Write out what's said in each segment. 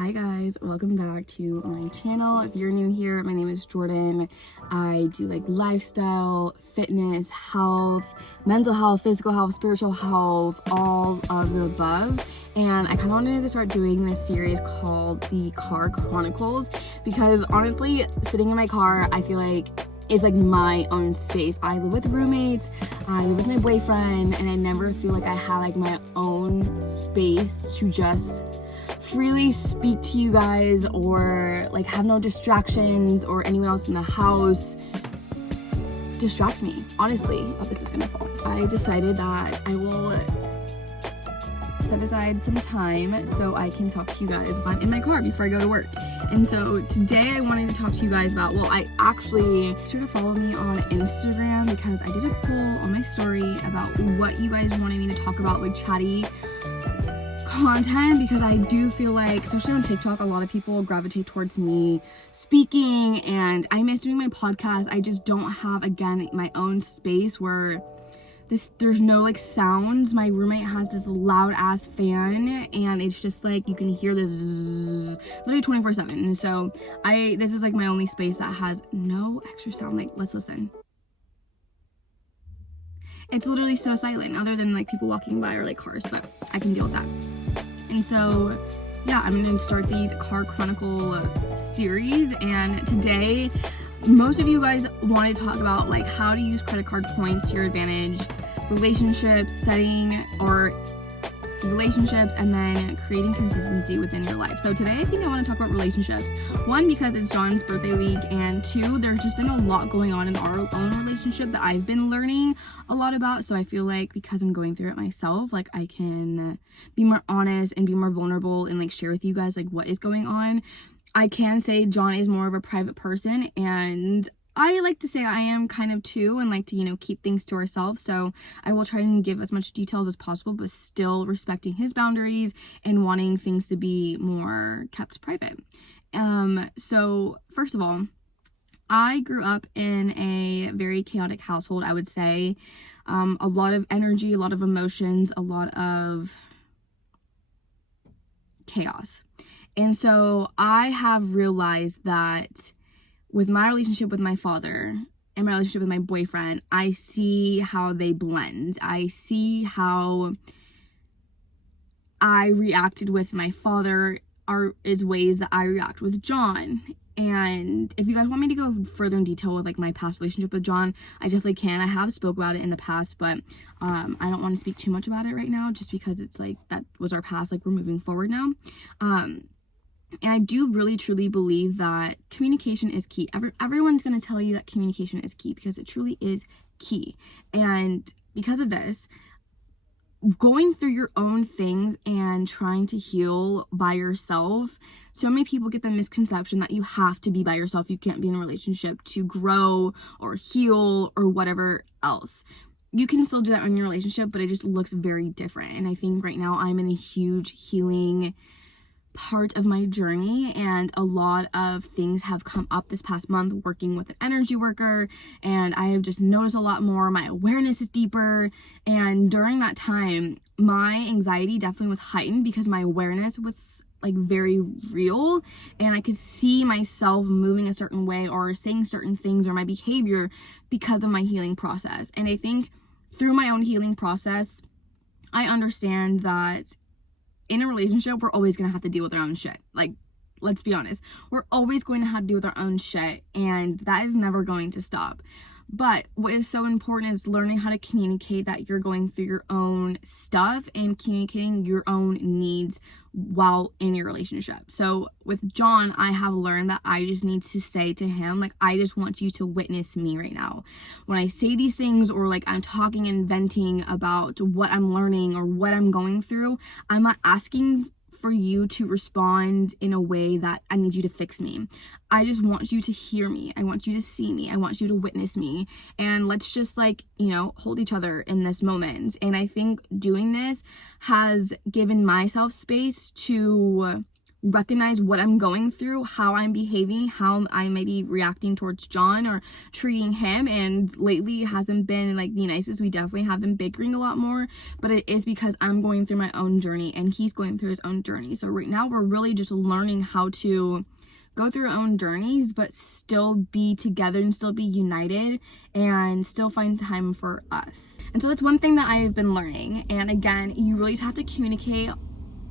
Hi guys, welcome back to my channel. If you're new here, my name is Jordan. I do like lifestyle, fitness, health, mental health, physical health, spiritual health, all of the above. And I kind of wanted to start doing this series called the CAR Chronicles because honestly, sitting in my car, I feel like it's like my own space. I live with roommates, I live with my boyfriend, and I never feel like I have like my own space to just freely speak to you guys or like have no distractions or anyone else in the house distracts me. Honestly, oh, this is gonna fall. I decided that I will set aside some time so I can talk to you guys when I'm in my car before I go to work. And so today I wanted to talk to you guys about, well, I actually sort of follow me on Instagram because I did a poll on my story about what you guys wanted me to talk about, like chatty content, because I do feel like, especially on TikTok, a lot of people gravitate towards me speaking, and I miss doing my podcast. I just don't have, again, my own space where there's no like sounds. My roommate has this loud ass fan and it's just like you can hear this literally 24/7. And so this is like my only space that has no extra sound. Like, let's listen. It's literally so silent other than like people walking by or like cars, but I can deal with that. And so yeah, I'm gonna start these CAR Chronicle series, and today most of you guys want to talk about like how to use credit card points to your advantage, relationships, and then creating consistency within your life. So today I think I want to talk about relationships. One, because it's John's birthday week, and two, there's just been a lot going on in our own relationship that I've been learning a lot about. So I feel like because I'm going through it myself, like I can be more honest and be more vulnerable and like share with you guys like what is going on. I can say John is more of a private person, and I like to say I am kind of too, and like to, keep things to ourselves. So I will try and give as much details as possible, but still respecting his boundaries and wanting things to be more kept private. So first of all, I grew up in a very chaotic household, I would say. A lot of energy, a lot of emotions, a lot of chaos. And so I have realized that with my relationship with my father and my relationship with my boyfriend, I see how they blend. I see how I reacted with my father is ways that I react with John. And if you guys want me to go further in detail with like my past relationship with John, I definitely can. I have spoke about it in the past, but I don't want to speak too much about it right now just because it's like that was our past, like we're moving forward now. And I do really truly believe that communication is key. Everyone's going to tell you that communication is key because it truly is key. And because of this, going through your own things and trying to heal by yourself, so many people get the misconception that you have to be by yourself. You can't be in a relationship to grow or heal or whatever else. You can still do that in your relationship, but it just looks very different. And I think right now I'm in a huge healing part of my journey, and a lot of things have come up this past month working with an energy worker, and I have just noticed a lot more. My awareness is deeper, and during that time my anxiety definitely was heightened because my awareness was like very real, and I could see myself moving a certain way or saying certain things or my behavior because of my healing process. And I think through my own healing process, I understand that in a relationship, we're always going to have to deal with our own shit. Like, let's be honest. We're always going to have to deal with our own shit, and that is never going to stop. But what is so important is learning how to communicate that you're going through your own stuff and communicating your own needs while in your relationship. So with John, I have learned that I just need to say to him, like, I just want you to witness me right now. When I say these things or like I'm talking and venting about what I'm learning or what I'm going through, I'm not asking for you to respond in a way that I need you to fix me. I just want you to hear me. I want you to see me. I want you to witness me. And let's just like, hold each other in this moment. And I think doing this has given myself space to recognize what I'm going through, how I'm behaving, how I may be reacting towards John or treating him. And lately it hasn't been like the nicest. We definitely have been bickering a lot more, but it is because I'm going through my own journey and he's going through his own journey. So right now we're really just learning how to go through our own journeys, but still be together and still be united and still find time for us. And so that's one thing that I have been learning. And again, you really just have to communicate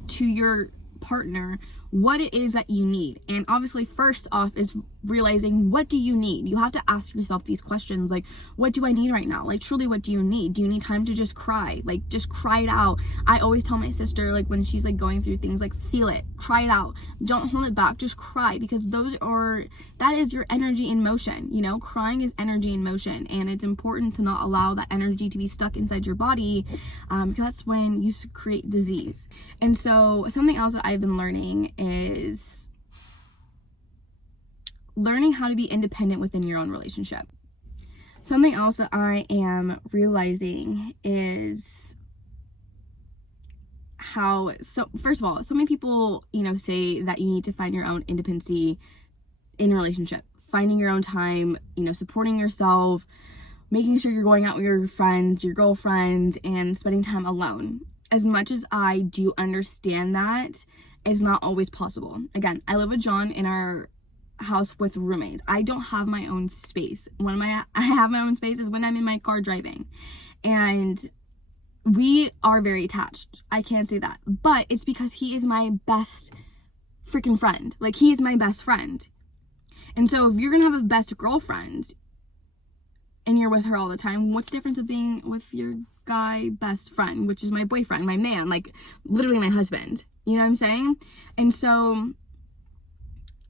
to your partner what it is that you need. And obviously, first off is realizing, what do you need? You have to ask yourself these questions, like, what do I need right now? Like, truly, what do you need? Do you need time to just cry? Like, just cry it out. I always tell my sister, like, when she's like going through things, like, feel it, cry it out, don't hold it back, just cry, because that is your energy in motion. You know, crying is energy in motion, and it's important to not allow that energy to be stuck inside your body, because that's when you create disease. And so something else that I've been learning is learning how to be independent within your own relationship. Something else that I am realizing is first of all, so many people, say that you need to find your own independency in a relationship, finding your own time, supporting yourself, making sure you're going out with your friends, your girlfriends, and spending time alone. As much as I do understand that, it's not always possible. Again, I live with John in our house with roommates. I don't have my own space. When I have my own space is when I'm in my car driving. And we are very attached. I can't say that. But it's because he is my best freaking friend. Like, he is my best friend. And so if you're going to have a best girlfriend and you're with her all the time, what's the difference of being with your guy best friend, which is my boyfriend, my man, like literally my husband? You know what I'm saying? And so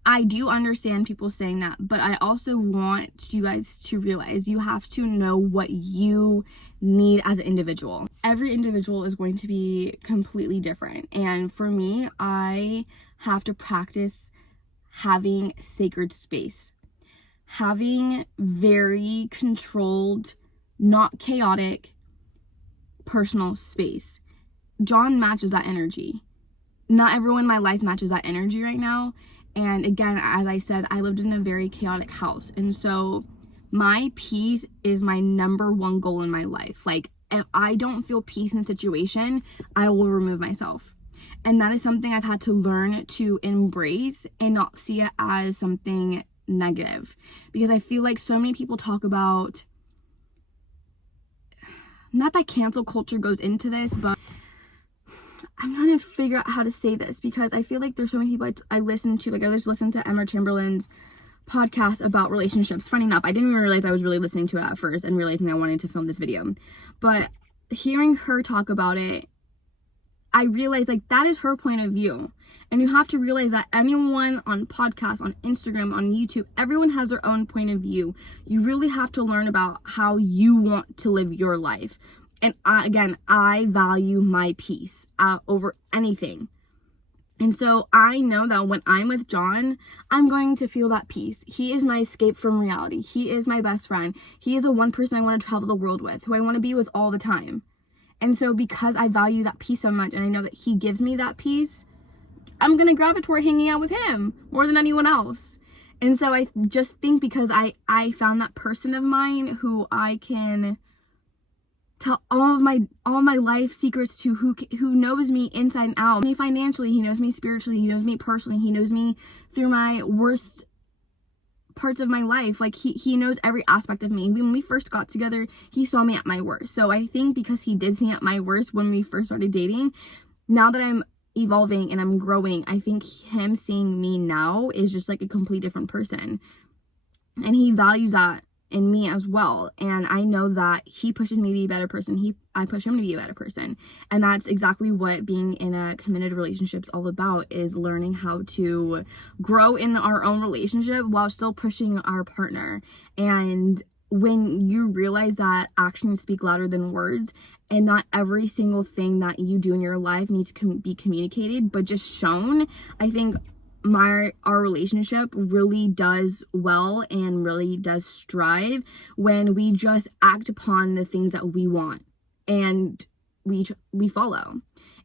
I do understand people saying that, but I also want you guys to realize you have to know what you need as an individual. Every individual is going to be completely different. And for me, I have to practice having sacred space, having very controlled, not chaotic, personal space. John matches that energy. Not everyone in my life matches that energy right now. And again, as I said, I lived in a very chaotic house. And so my peace is my number one goal in my life. Like, if I don't feel peace in a situation, I will remove myself. And that is something I've had to learn to embrace and not see it as something negative. Because I feel like so many people talk about, not that cancel culture goes into this, but I'm trying to figure out how to say this, because I feel like there's so many people I listen to. Like, I just listened to Emma Chamberlain's podcast about relationships. Funny enough, I didn't even realize I was really listening to it at first and realizing I wanted to film this video. But hearing her talk about it, I realized, like, that is her point of view. And you have to realize that anyone on podcasts, on Instagram, on YouTube, everyone has their own point of view. You really have to learn about how you want to live your life. And I value my peace over anything. And so I know that when I'm with John, I'm going to feel that peace. He is my escape from reality. He is my best friend. He is a one person I want to travel the world with, who I want to be with all the time. And so because I value that peace so much, and I know that he gives me that peace, I'm going to gravitate hanging out with him more than anyone else. And so I just think, because I found that person of mine who I can tell all my life secrets to, who knows me inside and out. Me financially, he knows me spiritually, he knows me personally, he knows me through my worst parts of my life. Like, he knows every aspect of me. When we first got together, he saw me at my worst. So I think because he did see me at my worst when we first started dating, now that I'm evolving and I'm growing, I think him seeing me now is just like a complete different person. And he values that in me as well. And I know that he pushes me to be a better person. I push him to be a better person. And that's exactly what being in a committed relationship is all about, is learning how to grow in our own relationship while still pushing our partner. And when you realize that actions speak louder than words, and not every single thing that you do in your life needs to be communicated, but just shown, I think our relationship really does well and really does strive when we just act upon the things that we want and we follow.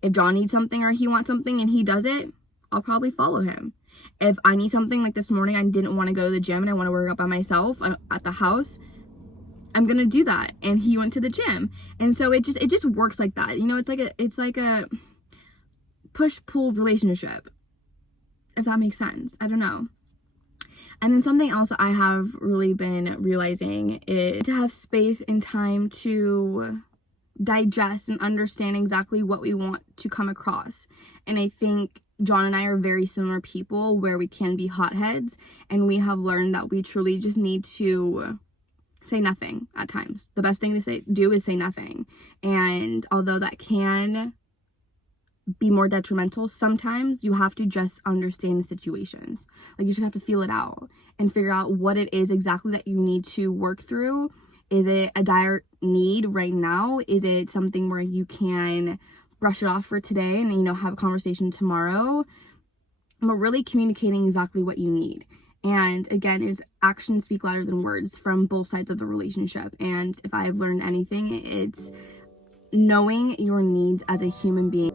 If John needs something or he wants something and he does it, I'll probably follow him. If I need something, like this morning I didn't want to go to the gym and I want to work out by myself at the house, I'm gonna do that. And he went to the gym. And so it just works like that. You know, it's like a push-pull relationship, if that makes sense. I don't know. And then something else that I have really been realizing is to have space and time to digest and understand exactly what we want to come across. And I think John and I are very similar people where we can be hotheads, and we have learned that we truly just need to say nothing at times. The best thing to do is say nothing. And although that can be more detrimental, sometimes you have to just understand the situations. Like, you just have to feel it out and figure out what it is exactly that you need to work through. Is it a dire need right now? Is it something where you can brush it off for today and, you know, have a conversation tomorrow? But really communicating exactly what you need. And again, is actions speak louder than words from both sides of the relationship. And if I have learned anything, it's knowing your needs as a human being.